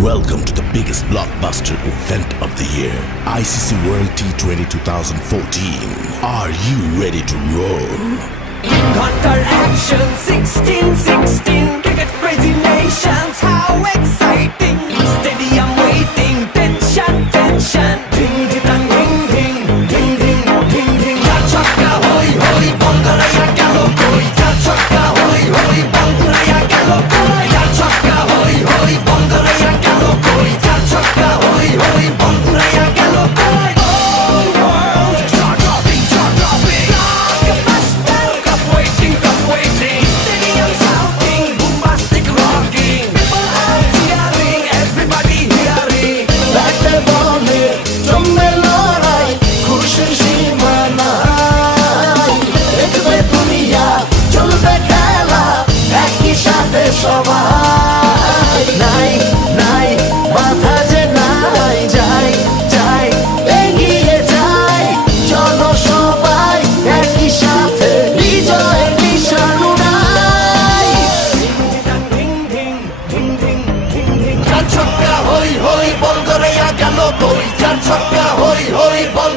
Welcome to the biggest blockbuster event of the year, ICC World T20 2014. Are you ready to roll? Counter action 16-16, cricket crazy nations, how exciting! Stadium waiting, tension, tension. Ding ding dang, ding ding, ding ding, ding ding. Char chakka hoi hoi, bongaraya gelo koi. Char chakka hoi hoi, bongaraya gelo koi. Char chakka hoi hoi, bongaraya gelo koi. Char chakka hoi hoi, bongaraya gelo koi. All world, char dropping, blockbuster, cup waiting, stadium shouting, bombastic rocking. People are cheering, everybody hearing. ব্যাটে বলে জমবে লড়াই, খুশির সীমা নাই। দেখবে দুনিয়া, চলবে খেলা, একই সাথে সবাই। নাই নাই মাথা যে নাই, যাই যাই এগিয়ে যাই। চলো সবাই একই সাথে, বিজয় নিশানু নাই। Ding ding, ding ding, ding ding. চার ছক্কা হই হই, বল করে গেল কই। চার ছক্কা হই হই, বল